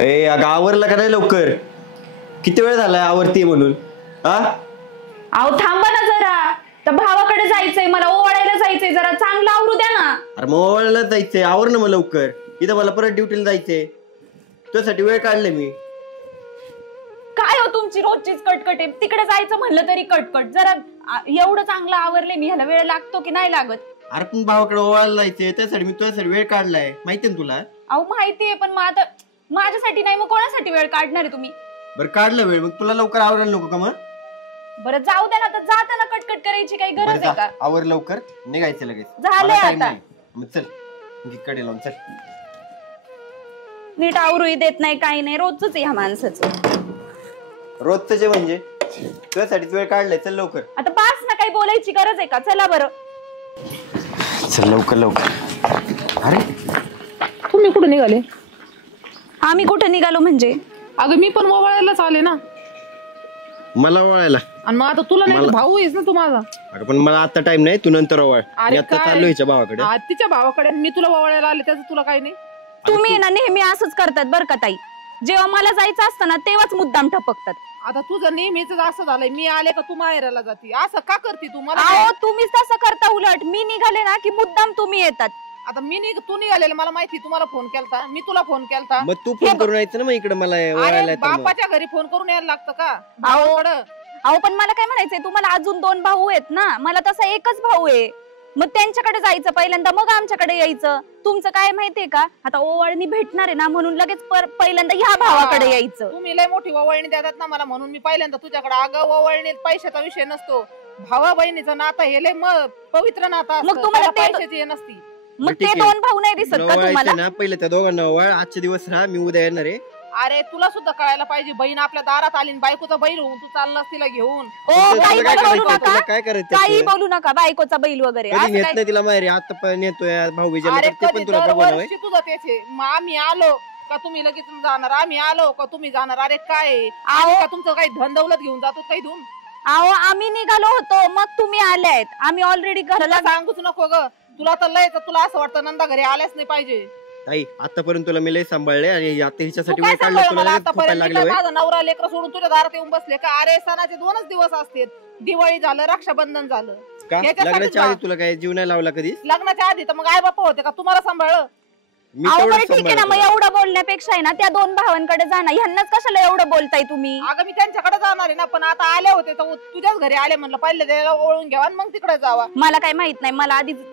ए अगं आवरला का नाही लवकर? किती वेळ झालाय आवरती म्हणून? हा अहो थांबा ना जरा, तर भावाकडे जायचंय, मला ओवाळायला जायचंय, जरा चांगलं आवरू द्या ना. अरे मग ओवाळायला जायचंय, आवर ना मग लवकर. इथं मला परत ड्युटीला जायचंय, तुझ्यासाठी वेळ काढलाय मी. काय हो तुमची रोजचीच कटकट आहे. तिकडे जायचं म्हणलं तरी कटकट. जरा एवढं चांगलं आवरले मी, ह्याला वेळ लागतो की नाही लागत? अरे पण भावाकडे ओवाळायला जायचंय, त्यासाठी मी तुझ्यासाठी वेळ काढलाय, माहितीये ना तुला? अहो माहितीये, पण मग आता माझ्यासाठी नाही मग कोणासाठी वेळ काढणार आहे तुम्ही? बरं काढलं वेळ, मग तुला लवकर आवरायला नको का? मग बरं जाऊ द्या ना, तर जाताना कटकट करायची काही गरज आहे का? आवर लवकर, निघायचं लगेच. झालंय आता. मग चल कडे लावून चल. नीट आवरूही देत नाही, काही नाही, रोजच आहे ह्या माणसाचं. रोजचं जे म्हणजे तुझ्यासाठी वेळ काढलाय, चल लवकर. आता पास ना, काही बोलायची गरज आहे का? चला बरं चल लवकर लवकर. अरे तुम्ही कुठे निघाले? आम्ही कुठं निघालो म्हणजे? अगं मी पण ओवाळायलाच आले ना. मला ओवाळायला? आणि मग आता तुला नाही, भाऊ आहेस ना तू माझा. अगं पण मला आता टाइम नाही, तू नंतर ओवाळ. मी आता चाललो हिच्या भावाकडे. तिच्या भावाकडे, मी तुला ओवाळायला आले, त्याचं तुला काही नाही. तुम्ही ना नेहमी असंच करतात बरं का ताई. जेव्हा मला जायचं असतं ना तेव्हाच मुद्दाम टपकतात. आता तुझं नेहमीच असं झालंय, मी आले का तू माहेराला जाती, असं का करते तू? मला अहो तुम्हीच तसं करता. उलट मी निघाले ना की मुद्दाम तुम्ही येतात. आता तू निघालेलं मला माहिती, तुम्हाला फोन केलता, मी तुला फोन केलता. मग तू फोन करून यायचं ना मग इकडे मला ओवाळायला. बापाच्या घरी फोन करून यायला लागतं का? अहो पण मला काय म्हणायचंय, तुम्हाला अजून 2 भाऊ आहेत ना, मला तसा एकच भाऊ आहे. मग त्यांच्याकडे जायचं पहिल्यांदा, मग आमच्याकडे यायचं. तुमचं काय माहितीये का, आता ओवाळणी भेटणार आहे ना म्हणून लगेच पहिल्यांदा ह्या भावाकडे यायचं. तुम्ही लय मोठी ओवाळणी देतात ना मला, म्हणून मी पहिल्यांदा तुझ्याकडे. अगं ओवाळणी पैशाचा विषय नसतो, भावा बहिणीचं नातं हे लय पवित्र नातं असतं. मग तुम्हाला पैशाची नसती. मग ते 2 भाऊ नाही दिसत का तुम्हाला? ना पहिले त्या दोघांना ओवाळ. आजचे दिवस राहा, मी उद्या येणार आहे. अरे तुला सुद्धा कळायला पाहिजे, बहीण आपल्या दारात आली, बायकोचा बैल होऊन तू चाललास तिला घेऊन. काही करायचं? काही बोलू नका, बायकोचा बैल वगैरे तिला माहेरी आता पण येतोय भाऊ तुझं त्याचे. आम्ही आलो का तुम्ही लगेच जाणार, आम्ही आलो का तुम्ही जाणार? अरे काय का तुमचं काही धन दौलत घेऊन जातो काही धून? अहो आम्ही निघालो होतो, मग तुम्ही आल्यात. आम्ही ऑलरेडी घराला. सांगूच नको ग, तुला तर लय, तुला असं वाटतं नंदा घरी आल्याच नाही पाहिजे. ताई आतापर्यंत तुला मी लय सांभाळले आणि आता हिच्यासाठी वेळ काढला. माझा नवरा लेकर सोडून तुझ्या दारात येऊन बसले का? अरे सणाचे 2च दिवस असते, दिवाळी झालं, रक्षाबंधन झालं. लग्नाच्या आधी तुला काय जीव नाही लावला कधी? लग्नाच्या आधी तर मग आई बापा होते का तुम्हाला सांभाळलं? ठीक आहे ना, मग एवढं बोलण्यापेक्षा आहे ना त्या 2 भावांकडे जाणार. ह्यांनाच कशाला एवढं बोलताय तुम्ही? अगं मी त्यांच्याकडे जाणार आहे ना, पण आता आले होते तर तुझ्याच घरी आले, म्हणलं पहिले त्याला ओळून घ्यावा मग तिकडे जावा. मला काय माहित नाही,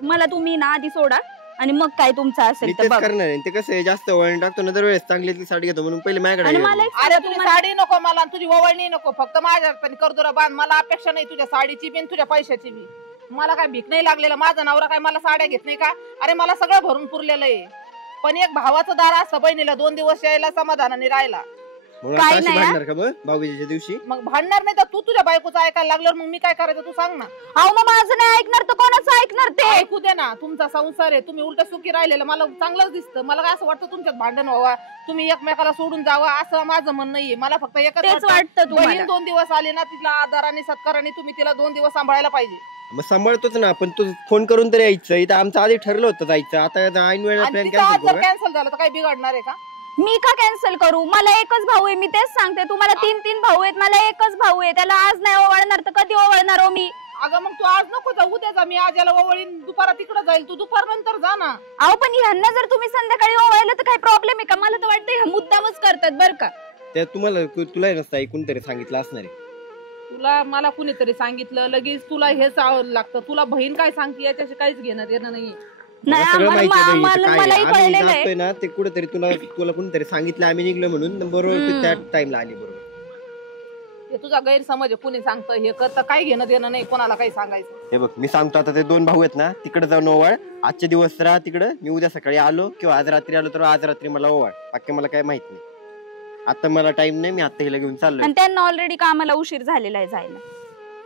मला तुम्ही ना आधी सोडा आणि मग काय तुमचं असेल ते करणार. ते कसं जास्त ओवाळणी टाकतो ना दरवेळेस, चांगली साडी घेतो म्हणून पहिले माझ्याकडे. अरे तुझी साडी नको मला, तुझी ओवाळणी नको, फक्त माझ्या करदोरा बांध. मला अपेक्षा नाही तुझ्या साडीची बी तुझ्या पैशाची बी. मला काय भीक नाही लागलेलं, माझा नवरा काय मला साड्या घेत नाही का? अरे मला सगळं भरून पुरलेलं आहे, पण एक भावाचं दार असतं बहिणीला 2 दिवस यायला समाधानाने राहायला. काय नाही का मग भाऊबीजेच्या दिवशी? मग भांडणार नाही तर तू तुझ्या बायकोचं ऐकायला लागल्यावर मग मी काय करायचं तू सांग ना. अहो मग माझं नाही ऐकणार तर कोणाचं ऐकणार? ते ऐकू दे ना, तुमचा संसार आहे, तुम्ही उलट सुखी राहिलेलं मला चांगलंच दिसतं. मला काय असं वाटतं तुमच्यात भांडण व्हावा, तुम्ही एकमेकाला सोडून जावा, असं माझं म्हणणं नाहीये. मला फक्त एकच वाटतं, बहीण 2 दिवस आली ना, तिला आदराने सत्काराने तुम्ही तिला 2 दिवस सांभाळायला पाहिजे. मग सांभाळतोच ना, पण तू फोन करून तरी यायचं. इथं आमचं आधी ठरलं होतं जायचं, आता ऐन वेळेला प्लॅन कॅन्सल झालं तर काही बिघडणार आहे का? मी का कॅन्सल करू? मला एकच भाऊ आहे, मी तेच सांगते तुम्हाला. 3 भाऊ आहेत, मला एकच भाऊ आहे. त्याला आज नाही ओवाळणार तर कधी ओवाळणार हो मी? अगं मग तू आज नको जा, उद्या जा. मी आज याला ओवाळीन, दुपारा तिकडे जाईल, तू दुपार नंतर जा ना. अहो पण ह्यांना जर तुम्ही संध्याकाळी ओवाळलं तर काही प्रॉब्लेम आहे का? मला तर वाटतं हे मुद्दामच करतात बरं का. त्या तुला नसतं कोणतरी सांगितलं असणार आहे. तुला मला कुणीतरी सांगितलं लगेच तुला हेच लागतं. तुला बहीण काय सांगते याच्याशी काहीच घेणं देणं नाही. ना ते कुठेतरी तुला कुणीतरी सांगितलं, आम्ही निघलो म्हणून बरोबर त्या टाइमला आली. बरोबर हे तुझा गैरसमज आहे, कुणी सांगतं हे करतं, काही घेणं देणं नाही कोणाला काही सांगायचं. हे बघ मी सांगतो, आता ते 2 भाऊ आहेत ना, तिकडे जाऊन ओवाळ. आजचे दिवस राहा तिकडं, मी उद्या सकाळी आलो किंवा आज रात्री आलो तर आज रात्री मला ओवाळ. बाकी मला काय माहित नाही, आता मला टाइम नाही, मी आता हिला घेऊन चाललो. आणि त्यांना ऑलरेडी कामाला उशीर झालेला आहे जायला.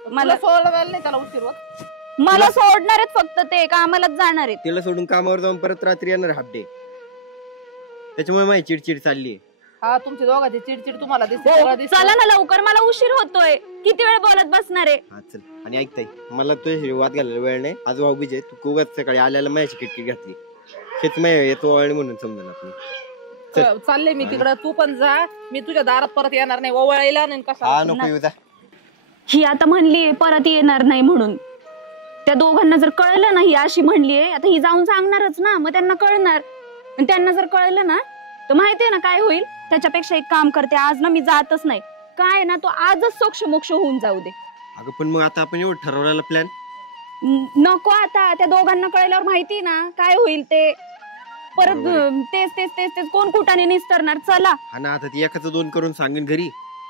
मला सोडवायला नाही त्याला उशीर होत. मला सोडणार आहेत फक्त, ते कामालाच जाणार आहेत. तिला सोडून कामावर जाऊन परत रात्री येणार हाफ डे, त्याच्यामुळे माझी चिडचिड चालली. हा तुमची दोघांची चिडचिड तुम्हाला दिसते. चला ना लवकर, मला उशीर होतोय. किती वेळ बोलत बसणार आहे? हा चल. आणि ऐकताय, मला तुझ्याशी वाद घालायला वेळ नाही. आज भाऊबीज आहे, तू उगाच सकाळी आल्याला माझ्याशी किटकिट घातली. हेच येतो म्हणून समजून आपली. चालले मी तिकडं, तू पण जा. मी तुझ्या दारात परत येणार नाही, ओवळायला नाही हा कसा. नको येऊ जा. ही आता म्हणली परत येणार नाही म्हणून. त्या दोघांना जर कळलं ना ही अशी म्हणलीये, आता ही जाऊन सांगणारच ना, मग त्यांना कळणार. आणि त्यांना जर कळलं ना तर माहितीये ना काय होईल. त्याच्यापेक्षा एक काम करते, आज ना मी जातच नाही. काय ना तो आजच सोक्ष मोक्ष होऊन जाऊ दे. अगं पण मग आता आपण एवढं ठरवलेला प्लॅन नको आता, त्या दोघांना कळल्यावर माहिती ना काय होईल ते. परत तेच तेच तेच तेच कोण कुठाने निस्तरणार. चला. हा ना, आता ती एकाचं 2 करून सांगेन घरी,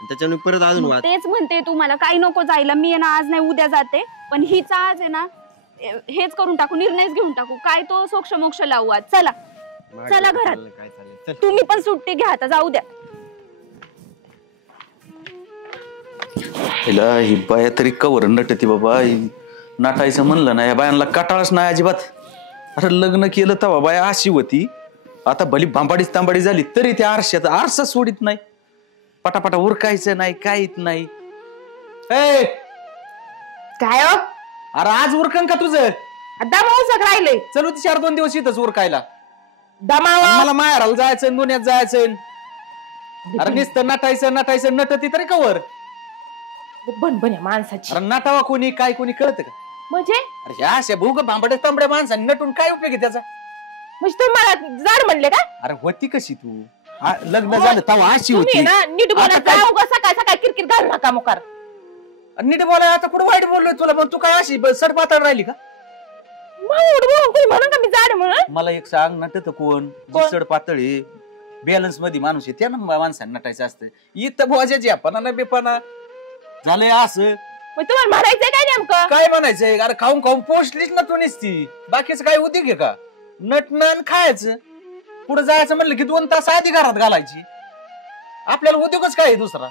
त्याच्याने परत अजून वाद. तेच म्हणते तुम्हाला काही नको जायला. मी ना आज नाही उद्या जाते, पण हिचा आज आहे ना हेच करून टाकू, निर्णयच घेऊन टाकू. काय तो सोक्ष मोक्ष लावू आज. चला चला घरात. काय चालेल चल. तुम्ही पण सुट्टी घ्या आता, जाऊ द्या. हिला ही बाया तरी कवर नटती बाबा. नाटायचं म्हणलं ना या बायांना काटाळच नाही अजिबात. अरे लग्न केलं तेव्हा बाया अशी होती, आता भली भांबाडीच तांबाडी झाली तरी त्या आरशात आरसा सोडित नाही. पटापटा उरकायचं नाही, काहीच नाही. ए काय हो? अरे आज उरकन का तुझं? दमावसक राहिले. चलू ती 4-2 दिवस इथंच उरकायला. दमावा. आणि मला माहेराला जायचं, दुनियात जायचं. अरे नुसतं नटायचं नटती तरी कवर. बनबन माणसाची. अरे नटावा कोणी काय कोणी कळतं का? म्हणजे अरे ह्या अशा भूग भांबड्या तांबड्या माणसांनी नटून काय उपयोग आहे त्याचा? म्हणजे तुम्ही मला जाड म्हणले का? अरे होती कशी तू? लग्न झालं तेव्हा अशी तुम्ही होती. ना नीट बोला. आता काय- जाऊ का सकाळ सकाळ किरकिर घालू नका मोकार. नीट बोलाय आता कुठं वाईट बोललोय तुला, पण तू काय अशी सडपातळ राहिली का? म्हणून का मी जाड म्हणून? मला एक सांग, नटत कोण? कोण? सड पातळी बॅलन्स मध्ये माणूस आहे त्यानं माणसांना नटायचं असतं. इथं बोजाची आपणा ना बेपणा झालंय असं. मग तुम्हाला म्हणायचंय काय नेमकं? काय म्हणायचंय? अरे खाऊन पोचलीच ना तू नुसती. बाकीचं काय उद्योग आहे का? नटणं आणि खायचं. पुढे जायचं म्हणलं की 2 तास आधी घरात घालायची. आपल्याला उद्योगच काय आहे दुसरा?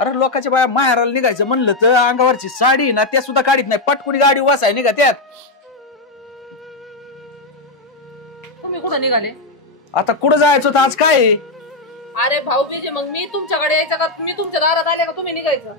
अरे लोकांच्या बाया माहेराला निघायचं म्हणलं तर अंगावरची साडी ना त्या सुद्धा काढीत नाही, पटकुनी गाडी वासाय निघा त्यात. तुम्ही कुठं निघाले? आता कुठं जायचं तर आज काय आहे? अरे भाऊ बीजे, मग मी तुमच्याकडे यायचं का? मी तुमच्या दारात आले का तुम्ही निघायचं?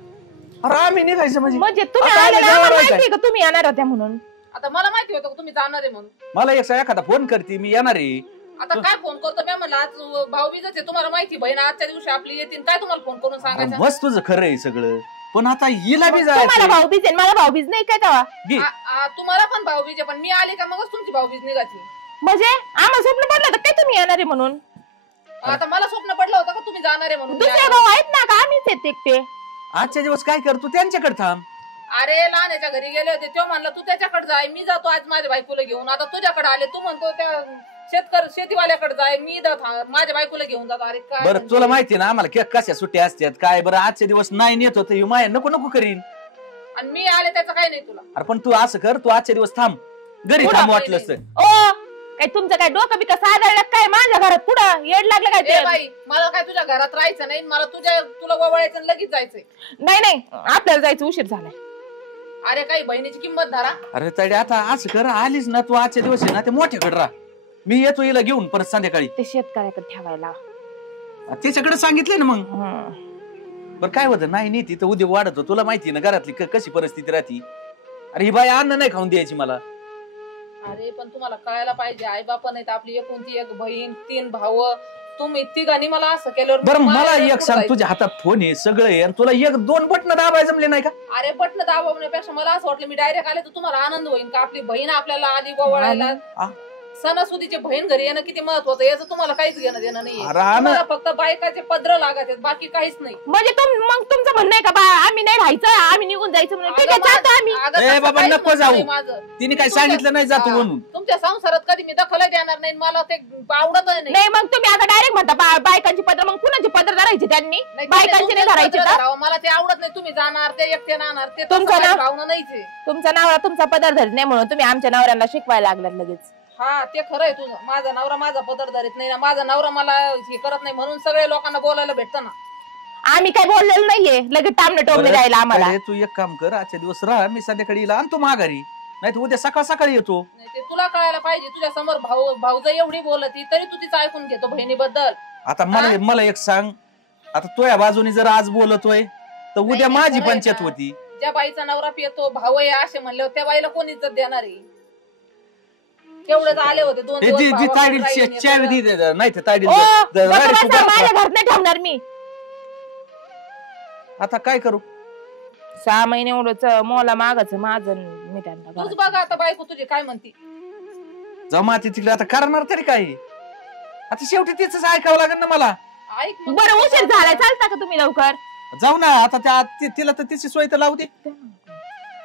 अरे आम्ही निघायचं म्हणजे तुम्ही आता आले आम्ही ना, जाणार आम्हाला आहे माहिती आहे का तुम्ही येणार होत्या म्हणून? आता मला माहिती होतं का तुम्ही जाणार आहे म्हणून. मला एखादा फोन करते मी येणार आहे. आता काय फोन करतो मी म्हणलं आज भाऊ बीजच आहे, तुम्हाला माहिती बहीण आजच्या दिवशी आपली येतील, काय तुम्हाला फोन करून सांगायचं? मस्त तुझं खरं आहे सगळं, पण आता हिला बी तुम्हाला जायचं. भाऊ बीज आहे, मला भाऊ बीज नाही काय तेव्हा? घे. तुम्हाला पण भाऊ बीज आहे, पण मी आले का मगच तुमची भाऊ बीज निघायची. म्हणजे आम्हाला स्वप्न पडलं होतं काय तुम्ही येणार आहे म्हणून? आता मला स्वप्न पडलं होतं का तुम्ही जाणार आहे म्हणून? दुसरे भाऊ आहेत ना का आम्हीच आहेत एकटे? आजच्या दिवस काय कर तू त्यांच्याकडे थांब. अरे लहानाच्या घरी गेले होते, तो म्हणला तू त्याच्याकडे जाय, मी जातो आज माझ्या बायकोला घेऊन. आता तुझ्याकडे आले, तू म्हणतो त्या शेतीवाल्याकडे जाय, मी माझ्या बायकोला घेऊन जातो. अरे काय बरं तुला माहिती ना आम्हाला कशा सुट्ट्या असतात काय? बरं आजच्या दिवस नाही नेत होत माया नको नको करीन. आणि मी आले त्याचं काही नाही तुला. अरे पण तू असं कर, तू आजच्या दिवस थांब घरी थांब वाटलंस तर. ओ काय तुमचं काय डोकं बिका साधारण काय? माझ्या घरात पुढं येड लागलं काय ते? बाई मला काय तुझ्या घरात राहायचं नाही, मला तुला ववळायचं आणि लगेच जायचंय. नाही आपल्याला जायचं, उशीर झालाय. अरे काही बहिणीची किंमत धरा. अरे तडे आता असं कर, आलीच ना तू आजच्या दिवस आहे ना ते मोठ्याकडे राहा, मी येतो हिला घेऊन परत संध्याकाळी. ते शेतकऱ्याकडे ठेवायला त्याच्याकडे सांगितलंय ना मग. बरं काय होतं नाही नीती तर उद्योग वाढतो, तुला माहिती ना घरातली कशी परिस्थिती राहती. अरे ही बाई अन्न नाही खाऊन द्यायची मला. अरे पण तुम्हाला कळायला पाहिजे, आई बापा नाहीत आपली, एकुलती एक बहीण, 3 भाऊ, तुम्ही तिघांनी मला असं केल्यावर. बरं मला एक सांग, तुझ्या हातात फोन आहे सगळं आहे आणि तुला 1-2 बटन दाबायला जमले नाही का? अरे बटन दाबवण्यापेक्षा मला असं वाटलं मी डायरेक्ट आले तर तुम्हाला आनंद होईल का? आपली बहीण आपल्याला आली वळायला. सणासुदीची बहीण घरी येणं किती महत्वाचं याचं तुम्हाला काहीच घेणं देणं नाहीये. फक्त बायकाचे पदर लागत आहेत, बाकी काहीच नाही. म्हणजे मग तुमचं म्हणणं आहे का आम्ही नाही राहायचं, आम्ही निघून जायचं म्हणून? ठीक आहे जातो आम्ही. ए बाबा नको जाऊ, तिने काय सांगितलं नाही जातो म्हणून. तुमच्या संसारात कधी मी दखल देणार नाही, मला ते आवडत नाही. मग तुम्ही आता डायरेक्ट म्हणता बायकांची पदर, मग कुणाची पदर धरायची? त्यांनी बायकांची नाही धरायची. मला ते आवडत नाही. तुम्ही जाणार ते एकटे राहणार, ते तुमचं भावना नाहीच. तुमचा नवरा तुमचा पदर धरत नाही म्हणून तुम्ही आमच्या नवऱ्यांना शिकवायला लागलात लगेच. हा ते खरं आहे तुझं. माझा नवरा माझा पदर धरीत नाही ना, माझा नवरा मला हे करत नाही म्हणून सगळ्या लोकांना बोलायला भेटतं ना. आम्ही काय बोललेलं नाहीये, लगेच टामणे टोमणे द्यायला आम्हाला. तू एक काम कर, आजच्या दिवस राहा, मी संध्याकाळी येईल आणि तू माघारी, नाही तर उद्या सकाळ सकाळी येतो. ते तुला कळायला पाहिजे, तुझ्या समोर भाऊजा एवढी बोलती तरी तू तिचं ऐकून घेतो बहिणीबद्दल. आता मला एक सांग, आता तो या बाजूने जर आज बोलतोय तर उद्या माझी पंचायत होती. ज्या बाईचा नवरा पितो भाऊ आहे असे म्हणल्यावर त्या बाईला कोण इज्जत देणार आहे? केवढे आले होते दोन हे दिवस जी भावाकडे ताडील राहिली चावी नाही दे नाही ते ताडील ओ, गप्प बसा, माझ्या घरात नाही ठेवणार मी. आता काय करू 6 महिने एवढंच मोला मागायचं माझं मी त्यांना तूच घरात. बघा आता बायको तुझी काय म्हणती जमाती तिकडे आता करणार तरी काय आता शेवटी तिच ऐकावं लागेल ना मला ऐक मग. बरं उशीर झालाय, चालता का तुम्ही लवकर? जाऊ ना आता तिला तर तिची सोय तर लावू दे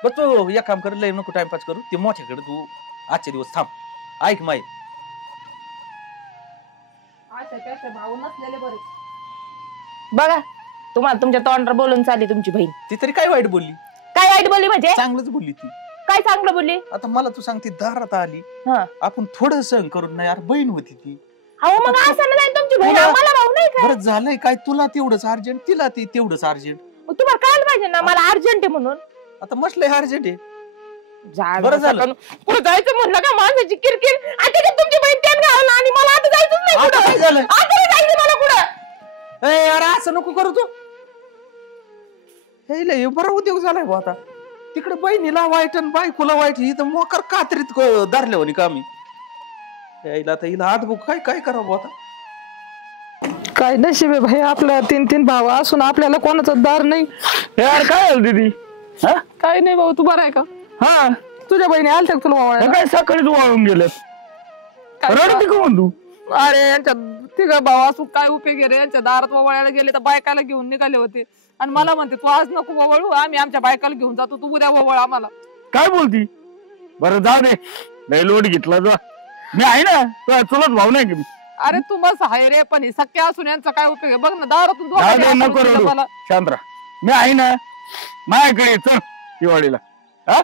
बस तू एक काम कर लय नको टाइमपास करू ते मोठ्याकडे तू आजचे दिवस थांब ऐक माई अशापेक्षा भाऊ नसलेले बरे बघा तुम्हाला तुमच्या तोंडावर बोलून चालली तुमची बहीण. ती तरी काय वाईट बोलली काय वाईट बोलली म्हणजे? चांगलंच बोलली ती काय चांगलं बोलली? आता मला तू सांगते दारात आली हा. आपण थोडं सहन करून नाही यार बहीण होती ती अहो मग असं नाही तुमची बहीण, तुला- आम्हाला भाऊ नाही का? बरं झालंय काय तुला तेवढंच अर्जंट तिला ते तेवढंच अर्जंट मग तुम्हाला कळायला पाहिजे ना मला अर्जंट आहे म्हणून. आता म्हटलंय अर्जंट आहे जा बरं झालं. पुढे जायचं म्हणलं का माणसाची किरकिर. आता ते तुमची बहीण त्यात घालून आणि मला आता जायचंच नाही आता काय कुठं. झालं आता नाही जायचं मला कुठं. ए यार असं नको करू तू हे लय बरा उद्योग झालाय बुवा आता तिकडे बहिणीला वाईट आणि बायकोला वाईट ही तर मोकर कात्रीत धरल्या होणी का आम्ही यायला आता हिला हात काय काय करावं बुवा आता काय नशीब आहे भाई आपलं 3 भाव असून आपल्याला कोणाचं दार नाही. यार काय झालं दीदी हा काय नाही भाऊ, तू बरा आहे का? हा तुझ्या बहिणी आलत्या का तुला हे वावळायला? काय सकाळीच वाळून गेलं काय रडते का म्हणू अरे यांच्या तिघ भाऊ असून काय उपयोग आहे रे, यांच्या दारात ववाळायला गेले तर बायकाला घेऊन निघाले होते आणि मला म्हणते तू आज नको ववळू, आम्ही आमच्या बायकाला घेऊन जातो, तू उद्या ववळ आम्हाला. काय बोलती बरं जाऊ दे लय लोट घेतला जा मी आहे ना तुला चुलत भाऊ नाही की मी अरे तू मस्त आहे रे, पण हे सख्या असून यांचा काय उपयोग आहे? बघ ना दारातून जाऊ दोघांनी दे हाकलून नको दिलं रडू मला. शांत राहा मी आहे ना माझ्याकडे चल दिवाळीला हा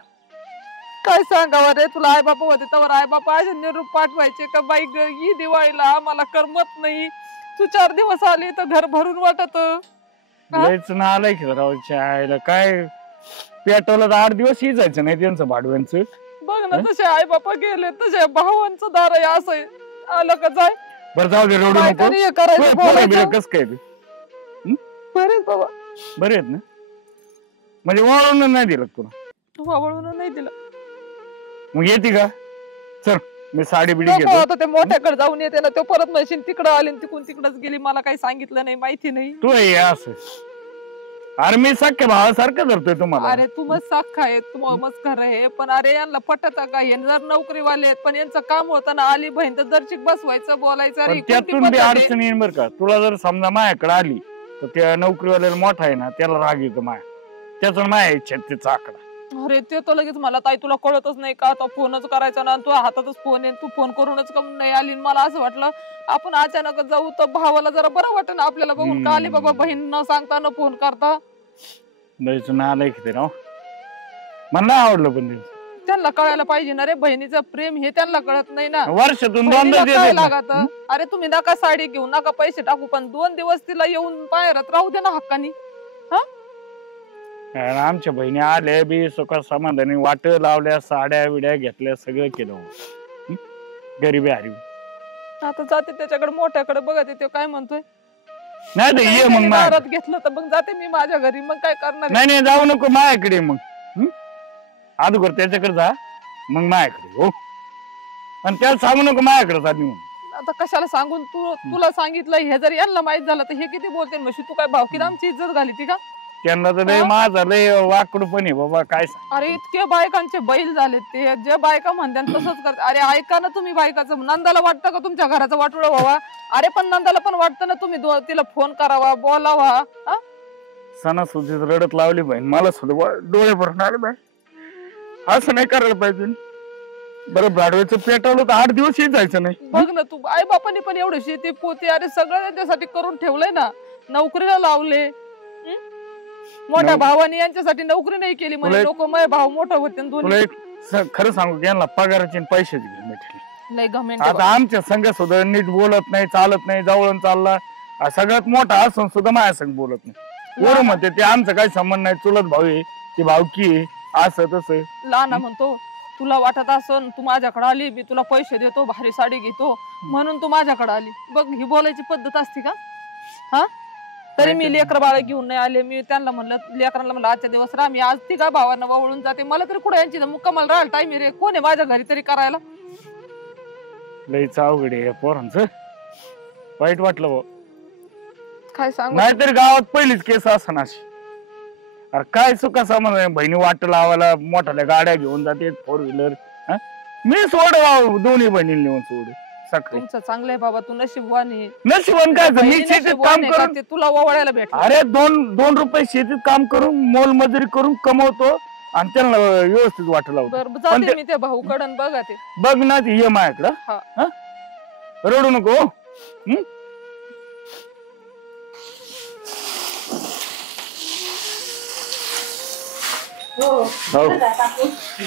काय सांगावं रे तुला, आई बापा होते तर आई बापा असे निरूप पाठवायचे का बाई ही दिवाळीला आम्हाला करमत नाही, तू 4 दिवस आली तर घर भरून वाटत. हा? लयच ना आलाय की रावच्या आईला काय पेटवलं तर 8 दिवस ही जायचं नाही त्यांचं भाडव्यांचं बघ ना तसे आई बापा गेले तसे भावांचं दार आहे असं आहे. आलं का जाय बरं जाऊ दे रडू नको बायकांनी हे करायचं, बोलायचं. कस काय ते बरेच बाबा बरे आहेत ना म्हणजे वाळून नाही दिलं का तुला वावळून नाही दिलं. मग येते का चल मी साडी बिडी नको, घेतो आता ते मोठ्याकडे जाऊन येते ना, तो परत मशीन तिकडं आली आणि तिकडून तिकडच गेली, मला काही सांगितलं नाही, माहिती नाही. तू ये असं अरे मी सख्या भावासारखं धरतोय तुम्हाला अरे तू मस्त साखा आहे, तू मस्त खरं आहे, पण अरे यांना पटत का? हे जर नोकरीवाले आहेत पण यांचं काम होतं ना, आली बहीण तर दर्शिक बसवायचं बोलायचं. अरे पण ही कोणती त्यातून बी पद्धत आहे? अडचण येईल बरं का तुला जर समजा माझ्याकडे आली तर त्या नोकरीवाल्याला मोठा आहे ना त्याला राग येतो माया त्याचं माझ्या इच्छा त्याचा आकडा अरे ते तर लगेच मला ताई तुला कळतच नाही का, तो फोनच करायचा ना, तू हातातच फोन आहे, तू फोन करूनच का नाही आली. मला असं वाटलं आपण अचानक जाऊ तर भावाला जरा बरं वाटत ना आपल्याला बघून, का आली बाबा बहीण न सांगता न फोन करता. द्यायचं ना आलंय की ते राव मला नाही आवडलं पण ते. त्यांना कळायला पाहिजे ना रे, बहिणीचं प्रेम हे त्यांना कळत नाही ना. वर्षातून बहिणीला दोनदा काय देतात ना. लागत? अरे तुम्ही नका साडी घेऊ नका पैसे टाकू, पण 2 दिवस तिला येऊन बाहेरच राहू दे ना हक्कानी. आणि आमच्या बहिणी आल्या बी सुखा समाधानी वाट लावल्या साड्या विड्या घेतल्या सगळं केलं हं? गरीबी हरी आता जाते त्याच्याकडे मोठ्याकडे बघते ते काय म्हणतोय. नाही तर ये मग माझ्या दारात घेतलं तर मग जाते मी माझ्या घरी, मग काय करणार? नाही नाही जाऊ नको माझ्याकडे मग अगोदर त्याच्याकडे जा मग माझ्याकडे हो आणि त्याला सांगू नको माझ्याकडे जा म्हणून. आता कशाला सांगून तुला सांगितलं, हे जर यांना माहित झालं तर हे किती बोलते. म्हशी तू काय भावकीत आमची इज्जत घाली ती का? त्यांना तर लय माझा लय वाकडू पण आहे बाबा काय सांग. अरे इतके बायकांचे बैल झाले ते, जे बायका म्हणतात तसंच करतात. अरे ऐका ना तुम्ही बायकाचं, नंदाला वाटतं का तुमच्या घराचं वाटोळं व्हावा? अरे पण नंदाला पण वाटतं ना तुम्ही तिला फोन करावा बोलावा. हा? सणासुदीत रडत लावली बहीण मला सुद्धा डोळे भरून आले बाई असं नाही करायला पाहिजे. बरं भाडव्याचं पेटवलं तर 8 दिवसही जायचं नाही. बघ ना तू, आई बापाने पण एवढं शेती पोती अरे सगळं त्यांच्यासाठी करून ठेवलंय ना, नोकरीला लावले. मोठ्या भावाने यांच्यासाठी नोकरी नाही केली म्हणजे लोक माझे भाऊ मोठं होते तुला दोन्ही. एक खरं सांगू की यांना पगाराची आणि पैशाची घेऊन भेटली. लय घमेंड आता आमच्या संघ सुद्धा नीट बोलत नाही चालत नाही जवळून चालला सगळ्यात मोठा असून सुद्धा माझ्या संग बोलत नाही. बरोबर म्हणते ते आमचं काही संबंध नाही चुलत भाऊ आहे ती भावकी आहे असं तसं. लहाना म्हणतो तुला वाटत असन तू माझ्याकडे आली, मी तुला पैसे देतो, भारी साडी घेतो म्हणून तू माझ्याकडे आली. बघ ही बोलायची पद्धत असते का? हा तरी मी लेकर बाळ घेऊन नाही आले. मी त्यांना म्हणलं लेकरांना म्हणलं आजच्या दिवस राहा, मी आज तिघा भावांना वळून जाते. मला तरी कुठे यांची मुक्कामाला राहायला टाइम रे, कोण आहे माझ्या घरी तरी करायला? लईच अवघड आहे या पोरांचं. वाईट वाटलं भाऊ. काय सांगू नाहीतरी गावात पहिलीच केस असं अशी. अरे काय चुका सामान बहिणी वाट लावायला मोठ्या गाड्या घेऊन जाते 4 व्हीलर. मी सोड दोन्ही बहिणी नेऊन सोड सकाळी. तुमचं चांगलं आहे बाबा, तू नशीबवान आहे. नशिबन काय मी बहिणी शेतीत नशीबवान काम आहे का करून ते तुला ओवाळायला भेटलं. अरे 2 रुपये शेतीत काम करून मोलमजुरी करून कमवतो आणि त्यांना व्यवस्थित वाट लावतो. बरं पण जाते ते- मी त्या भाऊकडून बघा ते. बघ ना ती ये माझ्याकडं. हा. रडू नको. हो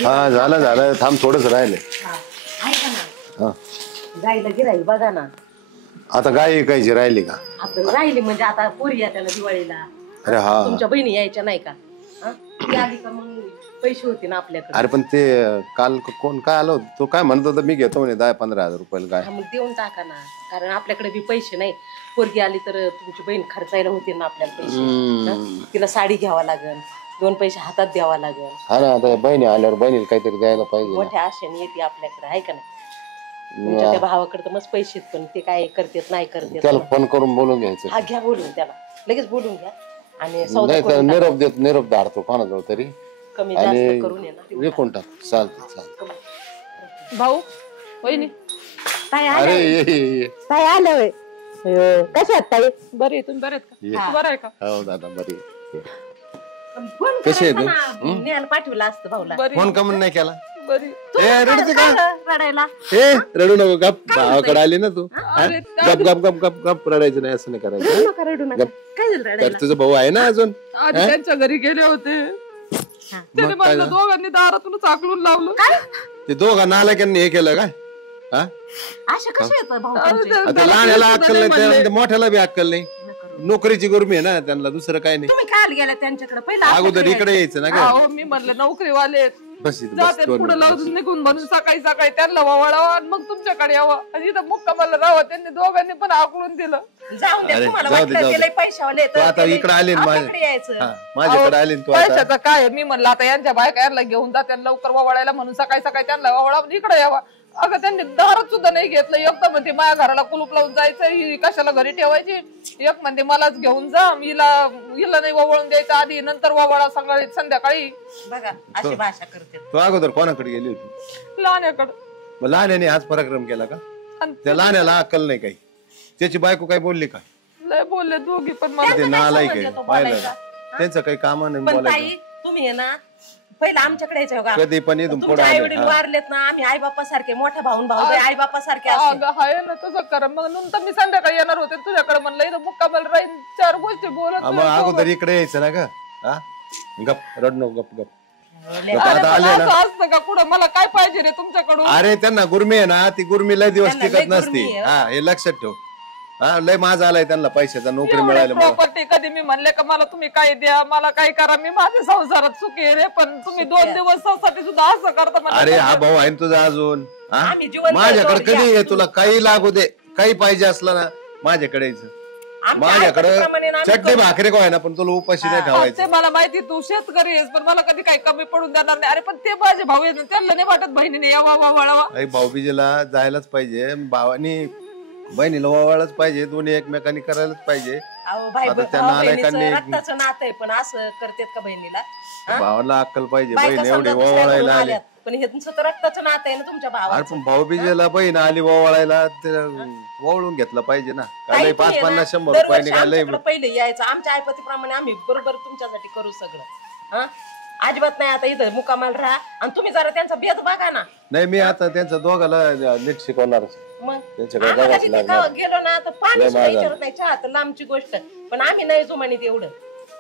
हा झालं थांब थोडंच राहिले. ऐका ना, हा जायला गिराई बघा ना. आता गाय ऐकायची राहिली का? आपण राहिली म्हणजे आता पोरी या त्याला दिवाळीला. अरे हा तुमच्या बहिणी यायच्या नाही का? हा? ती आली का मग पैसे होते ना आपल्याकडे. अरे पण ते काल कोण काय आलो तो काय म्हणत होता मी घेतो म्हणे 10-15 हजार रुपयाला गाय. हा, मग देऊन टाका ना, कारण आपल्याकडे बी पैसे नाही. पोरगी आली तर तुमची बहीण खर्चायला होते ना आपल्याला पैसे. हा? तिला साडी घ्यावा लागेल, 2 पैसे हातात द्यावा लागेल. हा ना आता बहिणी आल्यावर बहिणीला काहीतरी द्यायला पाहिजे ना. मोठ्या आशेने येते आपल्याकडे, आहे का नाही? तुमच्या त्या भावाकडे तर मस्त पैसे आहेत, पण ते काय करतेत नाही करतेत. त्याला फोन करून बोलून घ्यायचं. हा घ्या बोलून, त्याला लगेच बोलून घ्या आणि सौदा नाही तर करून टाका. निरोप देतो, निरोप धाडतो कोणाजवळ तरी कमी आणि जास्त करून ये ना. विकून टाक. चालतं. भाऊ वहिनी ताई अरे आलं, ये ताई आलं होय. कशात ताई? बरे आहे, तुम्ही बरे आहेत ये. का? बरं आहे का? हो दादा बरी ये. फोन कशी आहे करायचा तू? ना, न्यायला पाठवलं असतं भाऊला. बरी फोन का म्हणून नाही केला? बरी. ए रडते का? रडायला ए रडू नको. गप भावाकडे आली ना तू. हा? अरे, गप गप गप गप गप रडायचं नाही, असं नाही करायचं. रडू नका, रडू नका. गप. काय झालं तर रडायला? तुझा भाऊ आहे ना अजून. आधी त्यांच्या घरी गेले होते, हा. त्याने मग काय म्हणलं झालं? दोघांनी दारातूनच आकलून लावलं. ते दोघं नालायकांनी हे केलं काय? हा अशा कशा येतात भाऊ अरे, तुमचे? त्या आता दारात लहान्याला सुद्धा अक्कल नाही नाही म्हणले. त्या मोठ्याला बी अक्कल नाही. नोकरीची गुरमी आहे ना त्यांना, दुसरं काय नाही. तुम्ही काय गेला त्यांच्याकडे पहिला अगोदर इकडे यायचं ना का? अहो, मी म्हणलं नोकरीवाले आहेत. बस इथं, बस जाते दोन पुढे मिनिटं, लावून निघून म्हणून सकाळी सकाळी त्यांना वळावं आणि मग तुमच्याकडे यावं आणि इथं मुक्कामाला राहावं. त्यांनी दोघांनी पण आकलून दिलं. जाऊन दे, अरे, तुम्हाला जाऊ दे, वाटलं जाऊ दे. गेले पैशावाले तू आता इकडे आले ना आपल्याकडे यायचं. हा, माझ्याकडे आले ना तू आता. पैशाचं काय आहे? मी म्हणलं आता यांच्या बायका यांना घेऊन जा, त्यांना लवकर वळायला म्हणून सकाळी सकाळी त्यांना वळा इकडे यावा. अगं त्यांनी दारात सुद्धा नाही घेतलं. एक तर म्हणते माझ्या घराला कुलूप लावून जायचं, ही कशाला घरी ठेवायची. एक म्हणते मलाच घेऊन जा, हिला नाही वळून द्यायचं आधी, नंतर वळा संध्याकाळी. बघा अशी भाषा करते. तू अगोदर कोणाकडे गेली होती? लहान्याकडं. मग लहान्याने हाच पराक्रम केला का? आणि त्या लहान्याला अक्कल नाही काही. त्याची बायको काय बोलली का? लय बोलले दोघी पण मला. ते नालायक आहे, येतो पाहिलं बोलायचा. ना? त्यांचं काही काम नाही पण बोलायचं. ताई तुम्ही आहे ना पहिला आमच्याकडे यायचं का? कधी पण इथून पुढे तुमचे आई आले. वडील हा. वारलेत ना, आम्ही आई बापा सारखे, मोठा भाऊन भाऊ आई बापा सारखे असते. अगं हाय ना तसं कर. मग नंतर मी संध्याकाळी येणार होते तुझ्याकडे, म्हणलं इथं मुक्कामाला राहीन, 4 गोष्टी बोलत हा, मग नाही अगोदर सोबत. इकडे यायचं ना का? हा गप रड नको, गप गप लय गप. अरे आता पण आले असं ना. असतं का कुठं? मला काय पाहिजे रे तुमच्याकडून? अरे त्यांना गुरमी आहे ना, ती गुरमी लय दिवस त्यांना लय टिकत नसती. गुरमी आहे. हा हे लक्षात ठेव. हा लय माझा आलाय त्यांना पैशाचा, नोकरी मिळायला मला. प्रॉपर्टी कधी मी म्हणले का मला तुम्ही काय द्या, मला काय करा, मी माझ्या संसारात सुखी आहे रे. पण तुम्ही 2 दिवसासाठी सुद्धा असं करता म्हणलं. अरे हा भाऊ आहे ना तुझा अजून. हा? आम्ही जिवंत माझ्याकडे राहतो, कधी या. ये, तुला काही लागू दे, काही पाहिजे असलं ना माझ्याकडे यायचं. आमच्या माझ्याकडे आईपतीप्रमाणे ना आम्ही चटणी करू. भाकरी काय ना, पण तुला उपाशी नाही ते ठेवायचं. मला माहिती तू शेतकरी आहेस, पण मला कधी काही कमी पडून देणार नाही. अरे पण ते माझे भाऊ आहेत ना, त्यांना नाही वाटत बहिणीने यावा वळावा. अरे भाऊबीजेला जायलाच पाहिजे, भावानी बहिणीला ओवाळच पाहिजे, दोन्ही एकमेकांनी करायलाच पाहिजे. अहो, भाई आता त्या भाऊ नालायकांनी- बहिणीचं रक्ताचं नातं आहे, पण असं करतेत का बहिणीला? हा? भावाला अक्कल पाहिजे, बायका बहीण समजा एवढी दुसऱ्या घरून ओवाळायला आली. आल्यात, पण हे तुमचं तर रक्ताचं नातं आहे ना तुमच्या अरे भावाचं. पण भाऊबीजेला बहीण आली ओवाळायला, ओवाळून घेतलं पाहिजे ना. ताई, काय तुम्ही आहे 5-50-100 ना, रुपये दरवर्षी निघाले. आमच्याकडे पहिले यायचं. आमच्या आईपतीप्रमाणे आम्ही बरोबर तुमच्यासाठी करू सगळं. हा अजिबात नाही आता इथं मुकामाला राहा. आणि तुम्ही जरा त्यांचा भेद बघा ना. नाही मी आता त्यांचं दोघाला नीट शिकवणार. मग त्यांच्याकडे आम्हाला बघायचं तिथे लागणार. गेलो ना तर पाणी लय सुद्धा महाग विचारत नाही, चहा तर लांबची गोष्ट. पण आम्ही नाही जुमानीत एवढं.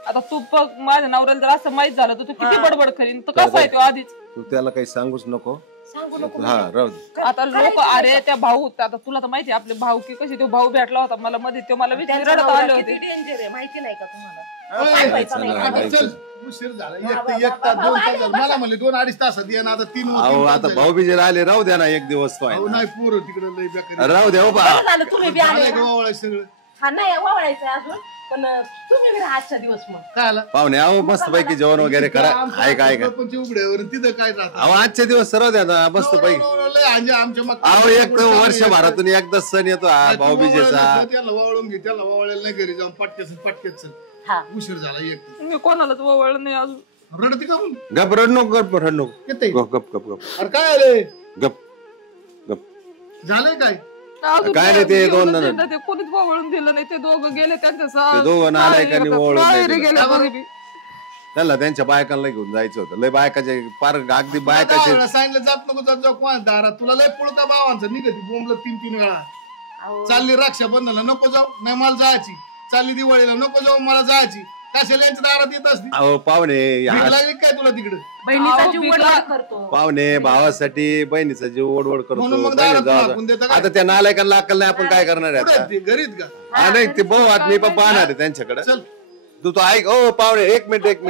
आता तू बघ, माझ्या नवऱ्याला जर असं माहित झालं तर तू किती बडबड करीन. तर कसं आहे तो आधीच. तू त्याला काही सांगूच नको. सांगू नको हा राहू दे. आता लोक अरे त्या भाऊ, आता तुला तर माहिती आपले भाऊ की कशी तो भाऊ भेटला होता मला मध्ये, तो मला त्यांचा विचारत नवरा आले किती होते. डेंजर आहे माहिती नाही का तुम्हाला? चला, सांगायचं नाही. आता आधी- चल. उशीर झाला. एक तास 2 तास मला म्हणले 2-2.5 तासात ये ना, आता 3 अहो आता भाऊबीजेला आले, राहू द्या ना एक दिवस तो आहे ना. नाही पूर तिकडे लय बेकारी. राहू द्या हो बा. बरं झालं तुम्ही बी आले झालंय ना. का वावळाय सगळं? हा नाही वावळायचं अजून. पण तुम्ही बी राहा आजच्या दिवस मग. काय आला पाहुणे अहो मस्त पैकी जेवण वगैरे करा. ऐका उघड्यावर तिथं काय राहत अहो आजचे दिवस सर्व द्या ना मस्त पैकी. अहो एक तर वर्षभरातून एकदा सण येतो हा भाऊबीजेचा. त्याला वळून घे त्याला वळेल नाही घरी जाऊन पटकेच हा. उशीर झाला एक मी कोणालाच ओवाळलं नाही अजून. रडती का मग गप रड नको गप रड नको येते गप गप गप गप अरे काय आले गप गप. झालंय काय अजून काय नाही ते दोन एवढं जण. त्यांना ते कोणीच ओवाळून दिलं नाही. ते दोघं गेले त्यांच्या ते दोघं नालायकांनी ओवाळून नाही दिलं. गेले तरी बी. त्यांना त्यांच्या बायकांना घेऊन जायचं होतं. लय बायकाचे पार अगदी बायकाचे सांगितलं जात नको जात जाऊ कोणा दारात तुला लय पुळका भावांचं निघती बोंबलं 3-3 वेळा. चालली रक्षाबंधनला नको जाऊ नाही मला जायची. चालली दिवाळीला नको जाऊ मला जायची. कशाला यांच्या दारात येत असते अहो पाहुणे भीक लागली काय तुला तिकडे बहिणीचा अहो, जीव बिगला- वडवड करतो. पाहुणे भावासाठी बहिणीचा जीव ओढवड करतो. म्हणून मग बहिणी दारात जाऊ टाकून देता द्या. काय? आता त्या नालायकांना अक्कल नाही आपण काय करणार आहे कुठे आता? आहेत ते? घरीत का हा नाही ते भाऊ आता मी पण पाहणार आहे त्यांच्याकडे. चल तू तो ऐक ओ पाहुणे एक मिनिट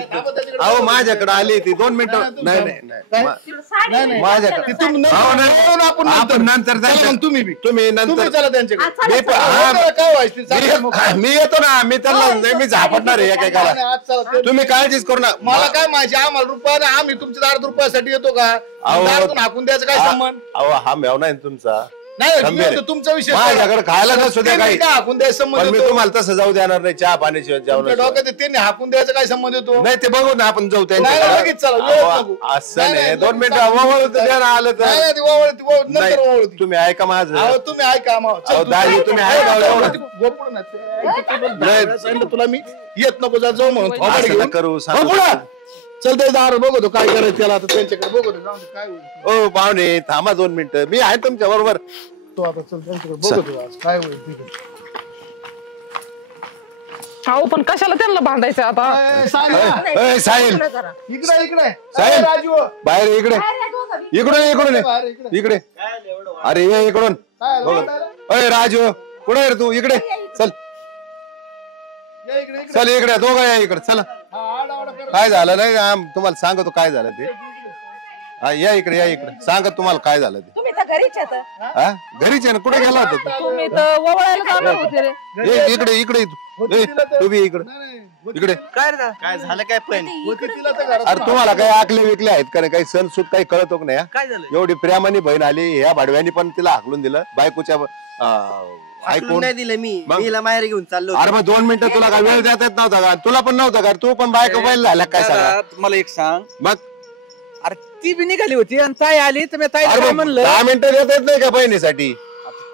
अहो माझ्याकडे आली ती 2 मिनिटं. नाही नाही काय? तिला साडी नाही, नाही. माझ्याकडे ते तुम्ही अहो, नाही. नंतर आपण आपण नंतर चला त्यांच्या- मग तुम्ही बी तुम्ही तुम्ही नंतर चला त्यांच्याकडे हा, चला, मी पण- चला. हा, काय व्हायचं चालेल मग. मी येतो ना मी त्यांना नेहमी झापटणार आहे एकेकाला. आणि आज चला ते- तुम्ही काळजीच करू ना. मला काय माहिती आम्हाला रुपया नाही आम्ही तुमच्या दारात रुपयासाठी येतो का अहो. दारातून हाकून द्यायचं काय संबंध अहो हा मेव नाही ना तुमचा. नाही गंभीर येतो आहे. तुमचा विषय माझ्याकडे खायला नसू द्या काही. काय हाकून द्यायचं पण संबंध मी येतो तुम्हाला तसं जाऊ देणार नाही. चहा पाण्याशिवाय तुमच्या जेवण डोक्यात आहे, त्यांनी हाकून द्यायचं काय संबंध येतो नाही ते बघू ना आपण जाऊ नाही, नाही, लगेच चला, वेळ नको. असं नाही, नाही नाही, 2 मिनिटं लगेच वळू द्या ना आलं नाही, तर नाही, ती ओवाळती, नंतर नाही, ओवाळती. तुम्ही ऐका माझं. अहो तुम्ही ऐका आम्हाला. चल, अहो, तू दाजी, चल. तुम्ही ऐका एवढं. गोपुळ नाही, ते सांगितलं तुला मी येत नको जा जाऊ म्हणून थोबाड असं घेऊन. नका करू हो, सांगू. पुढं. चल ते दार बघतो काय करायचं त्याला आता त्यांच्याकडे बघतो जाऊ दे, काय होईल ओ पाहुणे थांबा 2 मिनिटं मी आहे तुमच्या बरोबर. तो आता चल त्यांच्याकडे बघतो आज काय होईल ठीक आहे. अहो पण कशाला त्यांना भांडायचं आता. ए, साहिल, ए, साहिल जरा. इकडे इकडे साहिल. ए, राजू बाहेर ये, इकडे काय रे दोघं बी? इकडून ये, इकडून ये. बाहेर इकडे इकडे अरे ये इकडून. काय बघ. आलं? अय राजू कुठे आहे रे तू? इकडे चल या इकडे इकडे चल इकडे दोघं या इकडे चला. हा, आडावाडा कर. काय झालं नाही तुम्हाला सांगतो काय झालं ते. हा या इकडे सांगत तुम्हाला काय झालं ते. तुम्ही तर घरीच येत. हा घरीच आहे ना कुठे गेला होता तू? तुम्ही तर ओवाळायला जाणार होते रे. ये इकडे इकडे ए, तू बी इकडे नाही, नाही, इकडे. काय झालं काय पण होती तिला तर घरात. अरे तुम्हाला काही आकले विकले आहेत का रे? काही सण सूद काही कळतो का नाही हा? काय झालं एवढी प्रेमाने बहीण आली ह्या भाडव्यानी पण तिला हाकलून दिलं बायकोच्या हाकलून ऐकून. नाही दिलं मी मग? मी हिला माहेर घेऊन चाललो अरे मग 2 मिनिटं तुला काय वेळ देता येत नव्हता का? तुला पण नव्हता का? तू पण बायको बैल झाला काय सांगा मला एक सांग, मग. अरे ती बी निघाली होती आणि ताई आली तर मी ताईला अरे काय मग म्हणलं 10 मिनिटं देता येत नाही का बहिणीसाठी?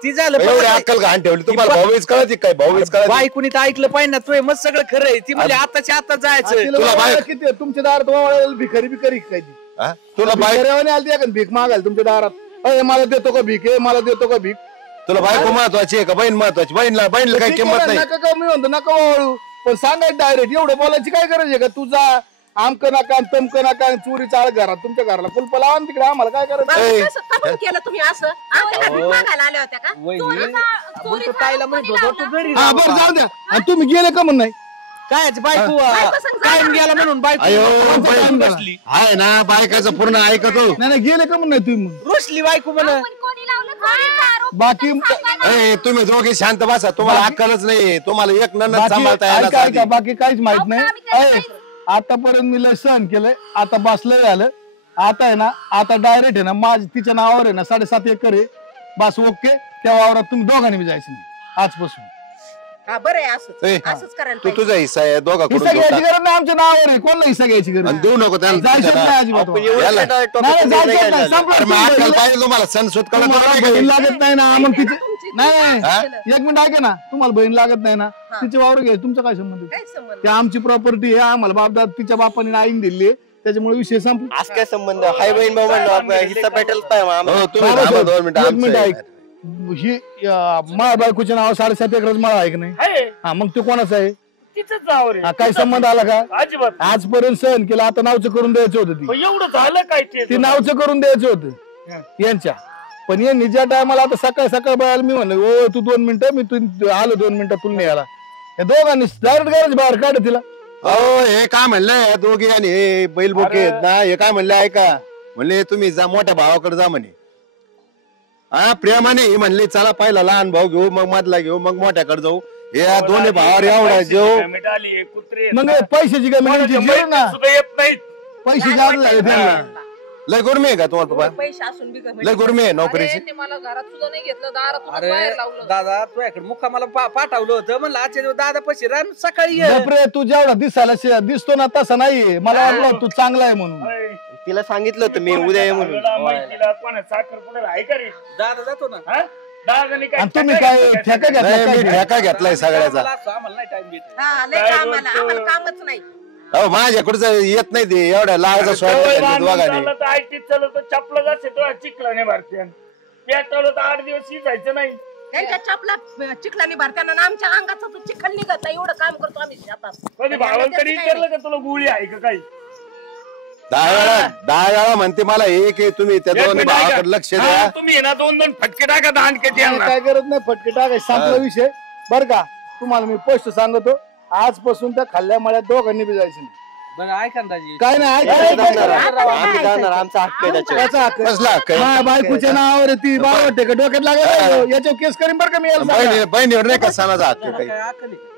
ती झालं एवढी पण अक्कल घाण ठेवली तुम्हाला. भाऊबीज कळत काय? भाऊबीज कळत बायकोनी तर ऐकलं पाहिजे ना. तुझे मग सगळं खरं आहे. ती म्हणजे आताच्या आता जायचं. तिला तुला ओवाळायला बाहेर- किती आहे? तुमच्या दारात ओवाळायला भिकारी काय ती तुला बायको भिकाऱ्यावानी आलती का भीक मागायला तुमच्या दारात अय मला देतो का भीक आहे मला देतो का भीक तुला बायको महत्वाची आहे का बहीण महत्वाची? बहीणला काही ठीक किंमत आहे, नाही. नका का मी म्हणतो नका ओवाळू पण सांगायचं डायरेक्ट एवढं बोलायची काय गरज आहे का तुझा आमक नका तमक नका चोरी चाळ घरात तुमच्या घराला कुलप लावा आणि तिकडे आम्हाला काय करायचं बरं, कसं कबूल केलं तुम्ही असं? आमच्या घरी मागायला आल्या होत्या का? ताईला म्हणत होतो तू घरी हा राहा बरं बाबा. जाऊ द्या आणि तुम्ही गेले का म्हण नाही काय बायको बायको संग काय जाणार. गेला म्हणून बायको अयो बहीण बसली आहे ना बायकाचं पूर्ण ऐकतो. नाही नाही गेले का म्हण नाही तुम्ही मग? रुसली बायको म्हण. कोणी लावलं चोरीचा आरोप? बाकी ए तुम्ही दोघे शांत बसा. तुम्हाला अक्कलच नाही. तुम्हाला एक नंद बाकी सांभाळता ऐका यायला ऐका बाकी काहीच माहित अहो, नाही आम्ही काही अय, आतापर्यंत मी लय सहन केलंय आता बसलं झालं आता आहे ना आता डायरेक्ट आहे ना माझ तिच्या नावावर आहे ना 7.5 एकर आहे बस ओके त्या वावरात तुम्ही दोघांनी बी जायचं नाही आजपासून हा बरं आहे असंच ए, असंच करायला तू पाहिजे. तुझा हिस्सा आहे दोघाकडून हिस्सा घ्यायची घेऊन गरज नाही आमच्या नावावर आहे कोणाला हिस्सा घ्यायची गरज टाक. आणि नाही. देऊ नको जायचं नाही त्याला. अजिबात आपण एवढं याला. काय topic नाही, मध्ये जायचं काय नाही, झालं? संपलं अरे मग अक्कल तुमचं. पाहिजे तुम्हाला. सण सूद कळत तुम्हाला नाही बहीण का? लागत नाही ना मग तिचे तुमची नाही हा? एक मिनिट ऐका ना तुम्हाला बहीण लागत नाही ना हा. तिचे वावर घ्यायचं तुमचा काय संबंध आहे? काय संबंध? ते आमची प्रॉपर्टी आहे आम्हाला बापदाद तिच्या बापाने आईन दिली त्याच्यामुळे विषय संपला आज काय संबंध हाय बहीण भाऊ म्हणलो हिस्सा भेटेल पाहिजे आम्हाला. हो तुम्ही बाबा थांबा साहेब, 2 मिनिटं. एक आमचं मिनिट आहे. ऐक ही माळ बायकोच्या नाव 7.5 एकरच माळ आहे की नाही हा मग ते कोणाचं आहे तिचंच नाव रे हा, काय संबंध आला का अजिबात आजपर्यंत सहन केलं आता नावचं करून द्यायचं होतं ती एवढं झालं काय ते ती नावचं करून द्यायचं होतं यांच्या पण यांनी ज्या टायमाला आता सकाळ बायला मी म्हणलं ओ तू 2 मिनिटं मी तू आलो 2 मिनिटं तुला नाही आला या दोघांनी डायरेक्ट गरज बाहेर काढ तिला अहो हे काय म्हणलंय दोघे आणि हे बैल बोके आहेत ना हे काय म्हणले ऐका म्हणले तुम्ही जा मोठ्या भावाकडे जा म्हणे. हा प्रेमाने हे म्हणले चला पहिला लहान भाऊ घेऊ मग मधला घेऊ मग मोठ्याकडे जाऊ. या दोन्ही भावावर एवढा जेव मिटाली कुत्रे मग पैशाची काय म्हणजे ना सुद्धा येत नाहीत. पैसे जास्त झाले त्यांना. लय गुरमी आहे का तुम्हाला पप्पा? पैसे असून बी लय गुरमी आहे नोकरीची. ते मला घरात सुद्धा नाही घेतलं, दारातून अरे बाहेर लावलं. दादा तुझ्याकडे मुक्का मला पाठवलं होतं म्हणलं आजच्या दिवस दादा पैसे रान सकाळी ये. बापरे, तू जेवढा दिसायला दिसतो ना तसा नाही. मला वाटलं तू चांगला आहे म्हणून. तिला सांगितलं होतं मी उद्या ये म्हणून. साखर पुढे आहे का रे? दादा जातो ना. दादानी आणि तुम्ही काय ठेका नाही, मी घेतला? ठेका घेतलाय सगळ्याचा. आम्हाला नाही टाइम भेटत. आम्हाला कामच नाही. अहो माझ्याकडचं येत नाही ते एवढ्या लावायचा स्वयंपाक दोघांनी. चपला जाते तो चिखला नाही भरते पेटवलं तर 8 दिवस शिजायचं नाही. त्यांच्या चपला चिखलानी भरताना आमच्या अंगाचा तो चिखल निघत नाही. एवढं काम करतो आम्ही शेतात. कधी भावांकडे विचारलं का तुला गोळी आहे का काही? 10 वेळा म्हणते मला एक आहे तुम्ही त्या दोन्ही भावाकडे लक्ष द्या. तुम्ही ना 2 फटके टाका दांडक्याचे यांना. काय करत नाही, फटके टाकाय संपला विषय. बर का, तुम्हाला मी स्पष्ट सांगतो, आजपासून त्या खाल्ल्या मळ्यात दोघांनी बी जायचं नाही. बरं ऐका ना दाजी. काय नाही आम्ही जाणार, आमचा हक्क आहे त्याच्यावर. कसला हक्क आहे? माझ्या बायकोच्या नावावर ती बावटे का डोक्यात लागेल, याच्यावर केस करीन बरं का मी. याला सांगा. बहिणीवर नाही का सणाचा हक्क काही. काय अक्कल आहे का?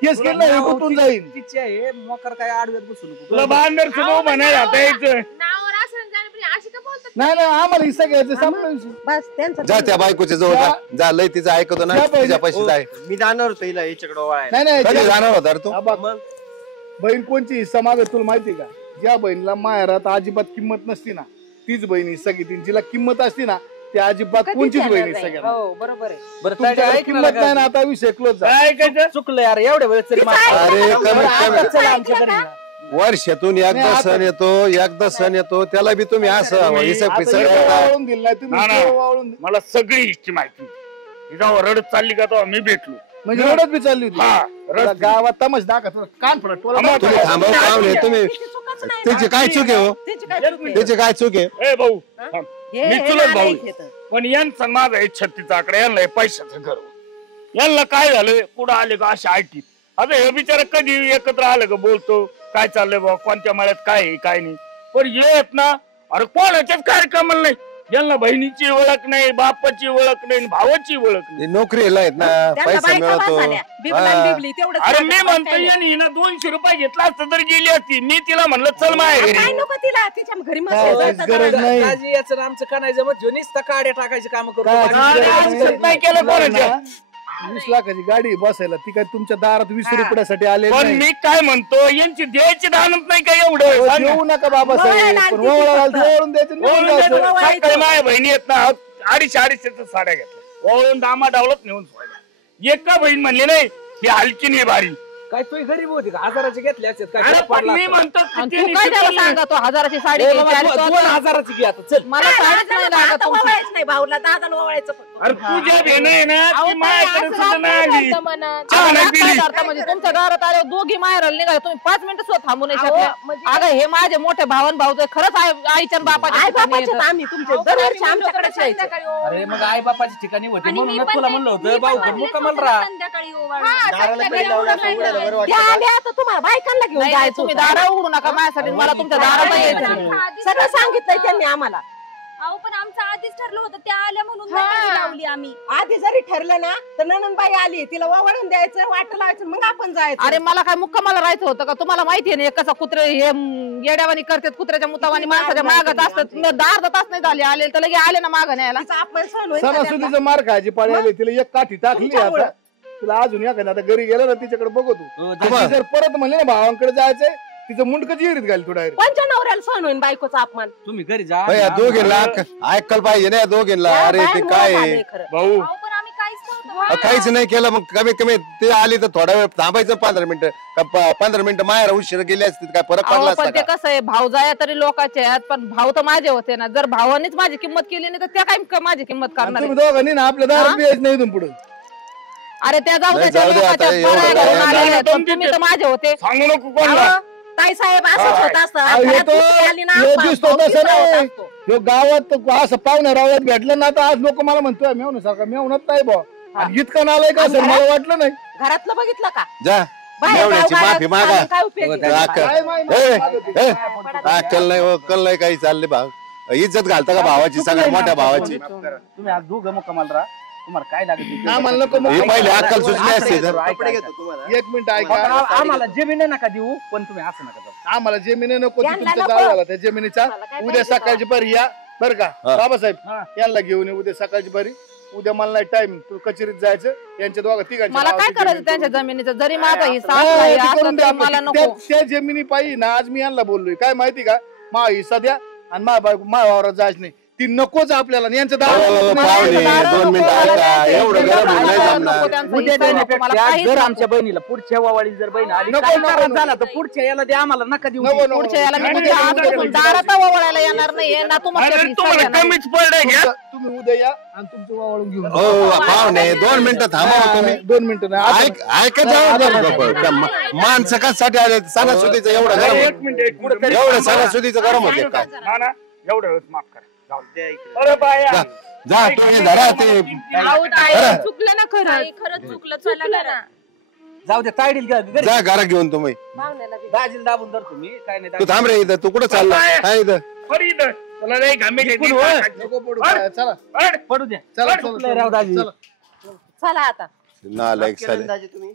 केस केलं नाही, कुठून जाईल. तिची आहे मोकर काय आडव्यात बसू नको. तुला बांधर सुद्धा म्हणायला आता यायचं. नाही नाही, आम्हाला हिस्सा घ्यायचं संपला विषय. बस त्यांचं जा त्या बायकोच्या जवळ जा लय तिचं ऐकतो ना तिच्या पैसे जाय. मी जाणार होतो हिला याच्याकडे ओवाळायला. नाही कधी नाही, जाणार होता रे तू? हा बघ, बहीण कोणची हिस्सा मागत तुला माहिती का? ज्या बहिणीला माहेरात अजिबात किंमत नसती ना, तीच बहीण हिस्सा घेतील. जिला किंमत असती ना, ती अजिबात कोणचीच बहीण हिस्सा घेणार. हो बरोबर आहे. बरं तुमच्याकडे ताईला ऐक किंमत नाही ना, आता विषय क्लोज झाला. काय ऐकायचं? चुकलं यार एवढ्या वेळ तरी अरे कमीत कमी चला आमच्या घरी. वर्षातून एकदा सण येतो त्याला बी तुम्ही असं हिसक आता पिसक इकडे करता. वाळून दिलं नाही, तुम्ही ना, ना. इकडे वाळून दिलं. मला सगळी हिस्ट्री माहिती. तिचा रडत चालली का तो मी भेटलो. म्हणजे एवढंच बी चालली होती. हा तुला गावात तमाश दाखवत होता. कान फडत टोला आम्हा दाखवत तुम्ही होता. थांबव पाहुणे तुम्ही. त्याची काय चूक आहे हो? त्याची काय चूक आहे? ए भाऊ थांब. मी चुलत भाऊ आहे. पण यांचा माझा आहे 36 आकडा. यांना हे पैशाचं घर. यांना काय झालं पुढे आले का अशा आयटीत. आता हे बिचारा कधी एकत्र आलं का बोलतो काय चाललंय बाबा कोणत्या मळ्यात काय आहे काय नाही. पण येत ना अरे कोणाच्याच कार्यक्रमाला नाही. यांना बहिणीची ओळख नाही, बापाची ओळख नाही, भावाची ओळख नाही. नोकरीला आहेत ना, पैसा मिळतो. अरे मी म्हणतो यांनी ना 200 रुपये घेतला असतं तर गेली असती. मी तिला म्हणलं चल माझ्या घरी. नको तिला तिच्या घरी काहीच गरज नाही. दाजी याचं आमचं कानायचं मग नुसतं काड्या टाकायचे काम करतो. काय आमचं नाही केलं कोणाच्या. 20 लाखाची गाडी बसायला ती काय तुमच्या दारात 20 रुपयासाठी आले पण मी काय म्हणतो यांची द्यायची दानत नाही का एवढं सांग ना. देऊ नका बाबासाहेब, पण वळून द्यायचं निघून ओळून जायचं. द्यायचं. सकाळी माझ्या बहिणी येत ना 250 साड्या घेतल्या. ओळून दामा डावलत नेऊन सोडल्या. एका बहीण म्हणली नाही ही हलकी नाही भारी. काय तुम्ही गरीब होती का? 1000चे घेतले असतात काय? अरे पण मी म्हणतो आणि किती तू काय त्याला निघतो. सांगतो 1000ची साडी ए घ्यायची बाबा, आणि तो 2000ची घे आता चल. मला साडीच नाही लागत तुमची. नाही भाऊला दादाला ओवाळायचं फक्त. अरे तुझ्या बहीण आहे ना अहो, ती ताई, माझ्याकडे असं सुद्धा नाही आली. राहतं मनात. चहा नाही आता पिली. काय करता म्हणजे तुमच्या दारात आले दोघी माहेराला निघाले तुम्ही 5 मिनिटं सुद्धा थांबू नाही अहो, शकल्या. म्हणजे- अगं हे माझे मोठे भावन भाऊ खरंच आईच्या आणि बापाच्या आई ठिकाणी बापाचे येतं. आम्ही तुमचे दरवर्षी आमच्याकडेच यायचं. अरे मग आई बापाच्या ठिकाणी होते आणि मी म्हणून पण तुला ते- म्हणलं मी होतं पण भाऊ म्हणलेच मुक्कामाला होते राहा. ना संध्याकाळी ओवाळून. दाराला बेल लावला असं उघडायला बरं वाटतं. त्या आल्या आता तुम्हाला बायकांना घेऊन नाही, नाही, जायचं तुम्ही होतं. दारा उघडू नका माझ्यासाठी मला तुमच्या दारात यायचं नाही. सगळं सांगितलंय त्यांनी आम्हाला. अहो पण आमचं आधीच ठरलं होतं त्या आल्या म्हणून नाही गाडी लावली आम्ही. आधी जरी ठरलं ना तर ननंदबाई आली तिला ओवाळून द्यायचं वाट लावायचं मग आपण जायचं. अरे मला काय मुक्कामाला राहायचं होतं का? तुम्हाला माहितीये ना कसा कुत्रे हे येड्यावानी करतात कुत्र्याच्या मुतावानी माणसाच्या मागत असतात. अर्धा तास नाही झाले आले तर लगे आले ना माग न्यायला. तिचा अपमान सहन होईल का त्यांना? सणासुदीचं मार खायची पाळी आली. तिला एक काठी टाकली आता. तिला अजून एखाद्या आता घरी गेलं ना तिच्याकडे बघतो. हो, ती जर परत म्हणले ना भावांकडे जायचंय तिचं मुंडकच येरीत घाल थोडा. कोणच्या नवऱ्याला सहन होईल बायकोचा अपमान? तुम्ही घरी जा. भैया दोघींना ऐकल पाहिजे ना दोघींना. अरे ते काय आहे? भाऊ अहो पण आम्ही काहीच नव्हतं. काहीच नाही केलं. मग कमीत कमी ते आली तर थोडा वेळ थांबायचं 15 मिनिटं. 15 मिनिटं माहेर उशीर गेले असते काय फरक पडला अहो असता पण ते का? कसं आहे भाऊ जाया तरी लोकांचे आहेत पण भाऊ तर माझे होते ना. जर भावानेच माझी किंमत केली नाही तर त्या काय माझी किंमत करणार तुम्ही आहे? दोघांनी ना आपल्या दारात यायचं नाही इथून पुढे. अरे त्या जाऊ नाही, द्या, त्या जाऊ दे आता, लोकांच्या एवढं बऱ्या काय घरून नाही. आलेले आहेत, पण तुम्ही तर माझे होते. सांगू नको कोणला. अहो, ताई साहेब असंच होत असतं. अहो, घरात येतो कुत्री आली ना, हे दिसतो भाऊ तसं तिसरा होत नाही. असतो. ह्यो गावात असं पाहुण्या रावळ्यात भेटलं ना तर आज लोक मला म्हणतोय मेवणं सारखा मेवणत नाही बा. आणि इतकं नालाय का असं मला वाटलं नाही. घरातलं बघितलं का? जा बाहेर मेवण्याची गावात माफी मागा. काय उपयोग आहे? काय माहिती अक्कल नाही अक्कल नाही काही चालले भाव. इज्जत घालता का भावाची सगळ्यात मोठ्या भावाची? तुम्ही आज दोघं मुक्कामाला राहा. तुम्हाला काय लागत आम्हाला नको हे पहिले अक्कल सुचली असते तर कपडे घेतो तुम्हाला. एक मिनिट ऐका आम्हाला जमीन नका देऊ पण तुम्ही असं नका जाऊ. आम्हाला जमिनी नको ती यांना तुमचा नको. जाळ झाला त्या जमिनीचा मला काय उद्या पाहिजे सकाळची बरी या बरं का हा. बाबासाहेब यांना घेऊन ये उद्या सकाळची बरी उद्या मला नाही टाइम तू कचेरीत जायचं यांच्या दोघा तिघांच्या मला काय नावाची करायचं जमीन त्यांच्या करून जमिनीचं जरी माझा हिस्सा दे. असला हा, हे ते असला करून द्या तरी मला आपण. नको त्या जमिनी पाहिजे ना आज मी यांना बोललोय काय माहिती का मा हिस्सा द्या आणि मा वावरात जायचं नाही ती नकोच आपल्याला आणि यांचं दार पाहुणे 2 मिनिटं ऐका एवढं गरम होऊन नाही जमणार. उद्या देण्यापेक्षा जर आमच्या बहिणीला पुढच्या वावाळी जर बहीण आली नको, काय नको, त्रास नको. झाला तर पुढच्या याला द्या आम्हाला नका देऊ नको, नको. पुढच्या याला मी नाही, तुमच्या नाही, आजपासून नाही, दारात ओवाळायला येणार नाहीये ना तुम्हाला अरे हिस्सा तुम्हाला देणार. कमीच पडलंय घ्या तुम्ही उद्या या आणि तुमचं वावळून घेऊन हो पाहुणे 2 मिनिटं थांबा तुम्ही 2 मिनिटं नाही ऐकत जाऊ माणसं कशासाठी आले सणासुदीचं एवढं गरम एक मिनिट एवढं सणासुदीचं गरम होते काय ना ना एवढं वेळेस माफ करा जाऊ दे. द्या इकडे. अरे बाया जा तुम्ही धरा ते चुकलं ना खरं खरंच चुकलं चला घरा. जाऊ दे तायडील घरी जा घरा घेऊन तुम्ही पाहुण्याला बी. दाजीला दाबून धर तुम्ही काय नाही तू थांब रे इथं तू कुठं चालला काय इथं अरे इथं तुला नाही घामे इकडून वळ. नको पडू काय, चला पडू द्या चला चुकलंय राव दाजी चला चला आता नालायक साले किरण दाजी तुम्ही